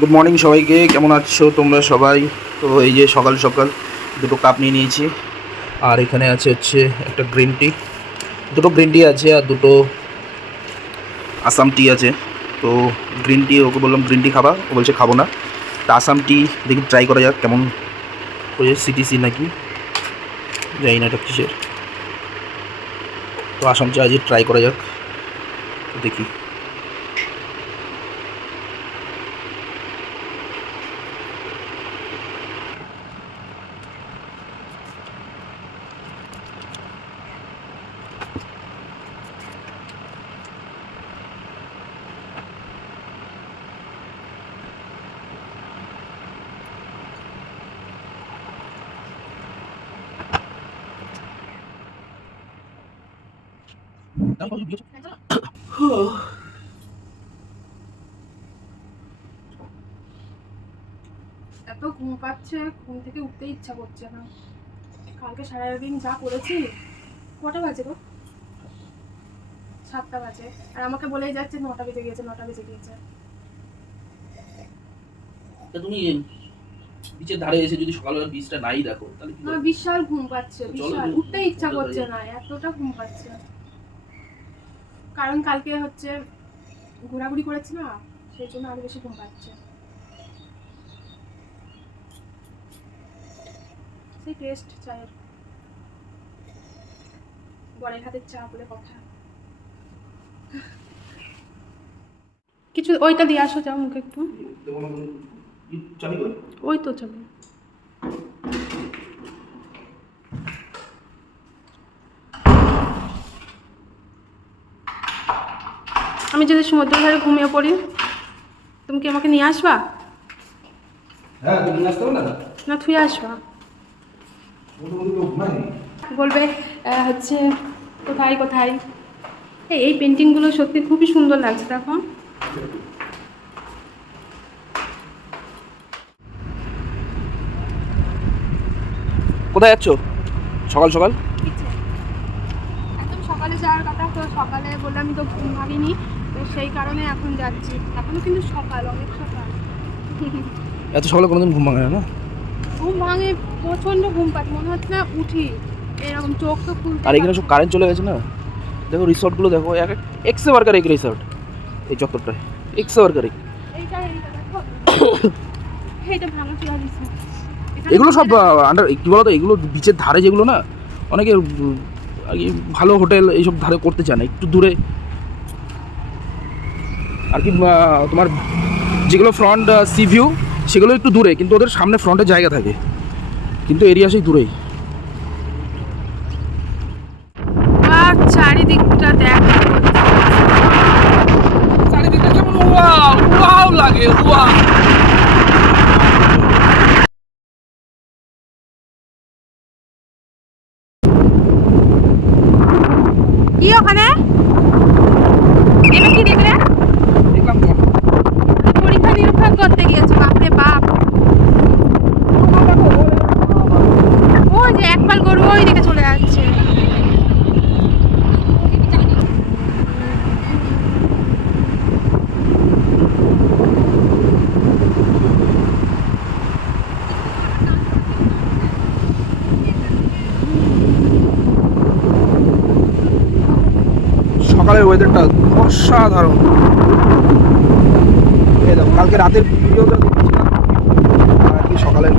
Good morning সবাইকে, কেমন আছো তোমরা সবাই? তো এই যে সকাল সকাল দুটো কাপ নিয়ে নিয়েছি। আর এখানে আছে হচ্ছে একটা গ্রিন টি দুটো গ্রিন টি আছে আর দুটো আসাম টি আছে। তো গ্রিন টি ওকে বললাম গ্রিন টি খাবা, ও বলছে খাব না। তা আসাম টি দেখি ট্রাই করা যাক, কেমন ওই সিটিসি নাকি? জানি না এটা কিসের। তো আসাম চা আজকে ট্রাই করা যাক। দেখি। এত ঘুম পাচ্ছে ঘুম থেকে উঠতে ইচ্ছা করছে না। কালকে সারাদিন যা করেছি কটা বাজে গো? সাতটা বাজে। আর আমাকে বলেই যাচ্ছে নটা বেজে গিয়েছে নটা বেজে গিয়েছে। তুমি বিচের ধারে এসে যদি সকালবেলা বীজটা নাই দেখো তাহলে বিশাল ঘুম পাচ্ছে বিশাল। উঠতে ইচ্ছা করছে না এতটা ঘুম পাচ্ছে। কারণ কালকে হচ্ছে ঘোরাঘুরি করেছি না সেই জন্য আরও বেশি ঘুম পাচ্ছে। সেই টেস্ট চায়ের। বরের হাতের চা বলে কথা। কিছু ওইটা দিয়ে আসো যাও মুখে একটু। ওই তো যাবে আমি যদি সমুদ্র ধারে ঘুমিয়ে পড়ি তুমি কি আমাকে নিয়ে আসবা? হ্যাঁ না? না থুয়ে আসবা। বলবে হচ্ছে কোথায় কোথায়? এই এই পেন্টিংগুলো সত্যি খুবই সুন্দর লাগছে দেখো। কোথায় যাচ্ছ? সকাল সকাল? একদম সকালে যাওয়ার কথা তো সকালে বললাম আমি তো ঘুম ভাঙিনি। তো সেই কারণে এখন যাচ্ছি। কিন্তু সকাল অনেক সকাল। এত সকালে কোনোদিন ঘুম ভাঙে না ঘুম ভাঙে ঘুম পাচ্ছে মনে হচ্ছে না উঠি। এরকম চোখ তো খুলতে আর এখানে সব কারেন্ট চলে গেছে না? দেখো রিসর্টগুলো দেখো এক এক এক্সে বার্কার এক রিসর্ট এই চত্বরটায়। এক্সে বার্কার এক এগুলো সব আন্ডার কী বলতো এগুলো বিচের ধারে যেগুলো না অনেকে ভালো হোটেল এইসব ধারে করতে চায় না একটু দূরে। আর কি তোমার যেগুলো ফ্রন্ট সি ভিউ সেগুলো একটু দূরে, কিন্তু ওদের সামনে ফ্রন্টের জায়গা থাকে। কিন্তু এরিয়া সেই দূরেই আর চারিদিকটা দেখা চারিদিকটা কেমন ওয়াও ওয়াও লাগে ওয়াও কি ওখানে এটা কি দেখলে দেখলাম তো। পরীক্ষা নিরীক্ষা করতে গিয়েছো বাপরে বাপ ওই যে একপাল গরু ওই দিকে চলে যাচ্ছে ওয়েদারটা অসাধারণ। দেখো কালকে রাতের ভিডিওটা দেখছিলাম আর আজকে সকালের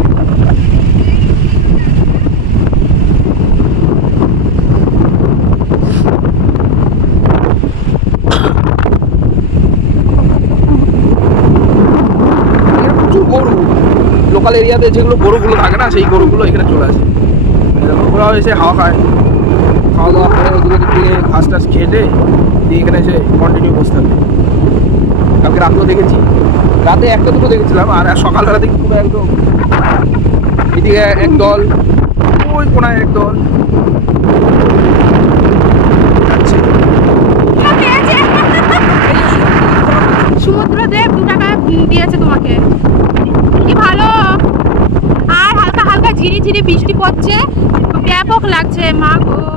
লোকাল এরিয়াতে যেগুলো গরুগুলো থাকে না সেই গরুগুলো এখানে চলে আসে। দেখো, এসে হাওয়া খায়। খাওয়া দাওয়া করে ওদিকে দিয়ে ঘাস টাস খেটে দিয়ে এখানে এসে কন্টিনিউ বসতে হবে কালকে রাতেও দেখেছি। রাতে একটা দুটো দেখেছিলাম, আর সকালবেলা দেখি পুরো একদম এদিকে এক ওই কোনায় এক দল। যাচ্ছে। দু টাকা দিয়েছে তোমাকে। কি ভালো? আর হালকা হালকা ঝিরি ঝিরি বৃষ্টি পড়ছে। ব্যাপক লাগছে, মা গো।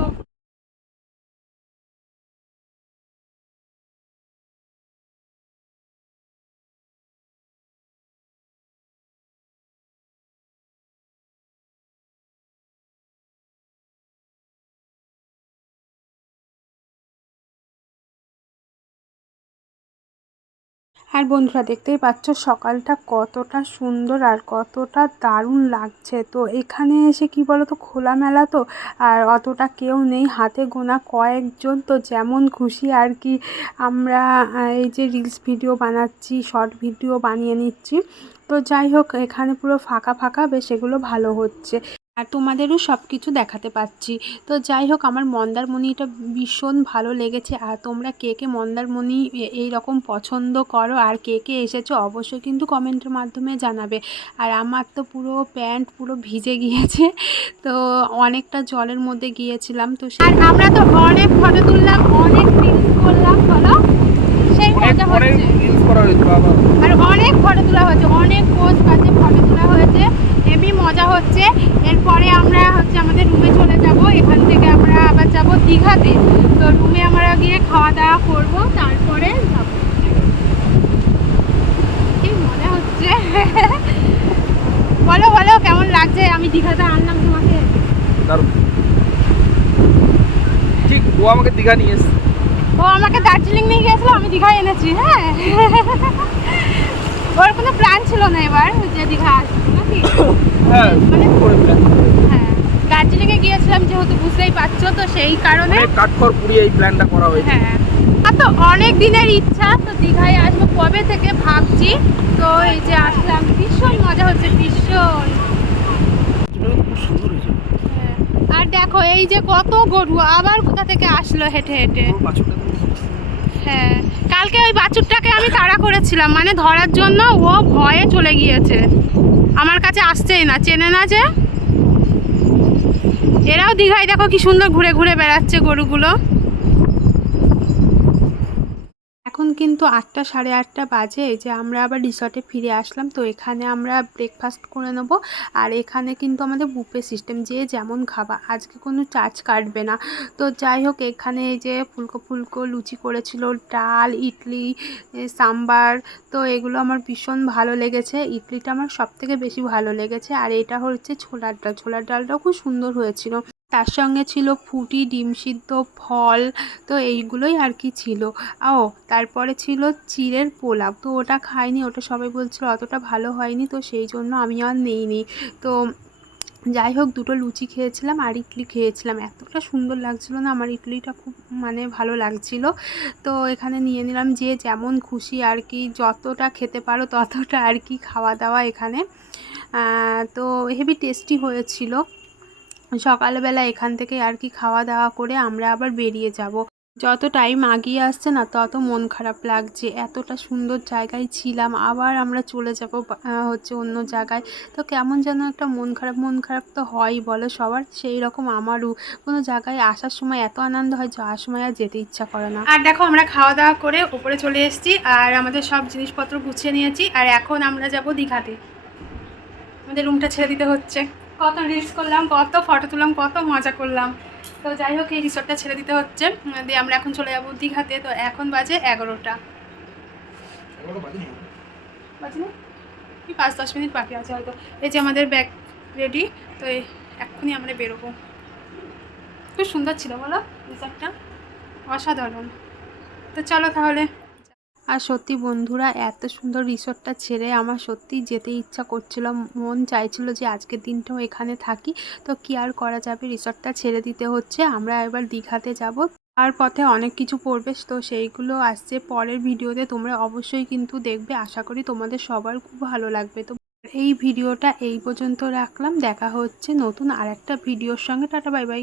আর বন্ধুরা দেখতেই পাচ্ছ, সকালটা কতটা সুন্দর আর কতটা দারুণ লাগছে। তো এখানে এসে কি বলো তো খোলামেলা তো, আর অতটা কেউ নেই, হাতে গোনা কয়েকজন। তো যেমন খুশি আর কি, আমরা এই যে রিলস ভিডিও বানাচ্ছি শর্ট ভিডিও বানিয়ে নিচ্ছি। তো যাই হোক, এখানে পুরো ফাঁকা ফাঁকা, বেশ এগুলো ভালো হচ্ছে। আর তোমাদেরও সব কিছু দেখাতে পাচ্ছি। তো যাই হোক, আমার মন্দারমণিটা ভীষণ ভালো লেগেছে। আর তোমরা কে কে মন্দারমণি এই রকম পছন্দ করো আর কে কে এসেছ অবশ্যই কিন্তু কমেন্টের মাধ্যমে জানাবে। আর আমার তো পুরো প্যান্ট পুরো ভিজে গিয়েছে, তো অনেকটা জলের মধ্যে গিয়েছিলাম, তো আর আমরা তো অনেক ফটো তুললাম, অনেক রিলস করলাম, বলো? সেই মজা রিলস করা হয়েছে বাবা। আর অনেক ফটো তোলা হয়েছে অনেক পোস্ট আছে ফটো তোলা হয়েছে। হেভি মজা হচ্ছে। এরপরে আমরা হচ্ছে আমাদের রুমে চলে যাব। এখান থেকে আমরা আবার যাব দীঘাতে। তো রুমে আমরা গিয়ে খাওয়া দাওয়া করব তারপরে যাব কি মজা হচ্ছে। বলো বলো কেমন লাগছে? আমি দীঘাতে আনলাম তোমাকে। ঠিক ও আমাকে দীঘা নিয়ে এসছে। ও আমাকে দার্জিলিং নিয়ে গিয়েছিল আমি দীঘায় এনেছি হ্যাঁ। ওর কোনো প্ল্যান ছিল না এবার যে দীঘা আসবে নাকি? হ্যাঁ মানে হ্যাঁ দার্জিলিংয়ে গিয়েছিলাম যেহেতু বুঝতেই পারছ তো সেই কারণে কাঠখড় পুড়িয়ে এই প্ল্যানটা করা হয়েছে। হ্যাঁ। আর তো অনেক দিনের ইচ্ছা তো দীঘায় আসব কবে থেকে ভাবছি তো এই যে আসলাম ভীষণ মজা হচ্ছে ভীষণ। হ্যাঁ। আর দেখো এই যে কত গরু আবার কোথা থেকে আসলো হেঁটে হেঁটে পুরো বাছুরটা খুব সুন্দর। হ্যাঁ। কালকে ওই বাছুরটাকে আমি তাড়া করেছিলাম মানে ধরার জন্য ও ভয়ে চলে গিয়েছে। আমার কাছে আসছেই না, চেনে না যে? এরাও দীঘায় দেখো কি সুন্দর ঘুরে ঘুরে বেড়াচ্ছে গরুগুলো এখন কিন্তু আটটা সাড়ে আটটা বাজে যে আমরা আবার রিসর্টে ফিরে আসলাম। তো এখানে আমরা ব্রেকফাস্ট করে নেব। আর এখানে কিন্তু আমাদের বুফে সিস্টেম যে যেমন খাবা আজকে কোনো চার্জ কাটবে না। তো যাই হোক, এখানে এই যে ফুলকো ফুলকো লুচি করেছিল, ডাল, ইডলি সাম্বার, তো এগুলো আমার ভীষণ ভালো লেগেছে। ইডলিটা আমার সব থেকে বেশি ভালো লেগেছে। আর এটা হচ্ছে ছোলার ডাল। ছোলার ডালটাও খুব সুন্দর হয়েছিল। তার সঙ্গে ছিল ফুটি, ডিম সিদ্ধ, ফল, তো এইগুলোই আর কি ছিল। ও, তারপরে ছিল চিড়ের পোলাও। তো ওটা খাইনি, ওটা সবাই বলছিল অতটা ভালো হয়নি, তো সেই জন্য আমি আর নেইনি। তো যাই হোক, দুটো লুচি খেয়েছিলাম আর ইডলি খেয়েছিলাম। এতটা সুন্দর লাগছিল না, আমার ইডলিটা খুব মানে ভালো লাগছিল। তো এখানে নিয়ে নিলাম যে যেমন খুশি আর কি, যতটা খেতে পারো ততটা আর কি খাওয়া দাওয়া এখানে। তো হেভি টেস্টি হয়েছিল। সকালবেলা এখান থেকে আর কি খাওয়া দাওয়া করে আমরা আবার বেরিয়ে যাব। যত টাইম আগিয়ে আসছে না, তত মন খারাপ লাগছে। এতটা সুন্দর জায়গায় ছিলাম, আবার আমরা চলে যাব হচ্ছে অন্য জায়গায়। তো কেমন যেন একটা মন খারাপ মন খারাপ তো হয়ই বলো সবার? সেই রকম আমারও। কোনো জায়গায় আসার সময় এত আনন্দ হয়, যাওয়ার সময় আর যেতে ইচ্ছা করে না। আর দেখো, আমরা খাওয়া দাওয়া করে উপরে চলে এসেছি, আর আমাদের সব জিনিসপত্র গুছিয়ে নিয়েছি, আর এখন আমরা যাব দীঘাতে। আমাদের রুমটা ছেড়ে দিতে হচ্ছে। কত রিলস করলাম কত ফটো তুললাম কত মজা করলাম। তো যাই হোক এই রিসোর্টটা ছেড়ে দিতে হচ্ছে। দিয়ে আমরা এখন চলে যাব দীঘাতে। তো এখন বাজে এগারোটা। বাজে না? কি পাঁচ দশ মিনিট বাকি আছে হয়তো। এই যে আমাদের ব্যাগ রেডি তো এই এক্ষুনি আমরা বেরোবো। খুব সুন্দর ছিল বলো রিসোর্টটা অসাধারণ। তো চলো তাহলে। আর সত্যি বন্ধুরা, এত সুন্দর রিসোর্টটা ছেড়ে আমার সত্যি যেতে ইচ্ছা করছিল। মন চাইছিল যে আজকের দিনটাও এখানে থাকি। তো কি আর করা যাবে? রিসোর্টটা ছেড়ে দিতে হচ্ছে। আমরা এবার দীঘাতে যাব। আর পথে অনেক কিছু পড়বে, তো সেইগুলো আসছে পরের ভিডিওতে। তোমরা অবশ্যই কিন্তু দেখবে। আশা করি তোমাদের সবার খুব ভালো লাগবে। তো এই ভিডিওটা এই পর্যন্ত রাখলাম। দেখা হচ্ছে নতুন আর একটা ভিডিওর সঙ্গে। Tata, bye bye.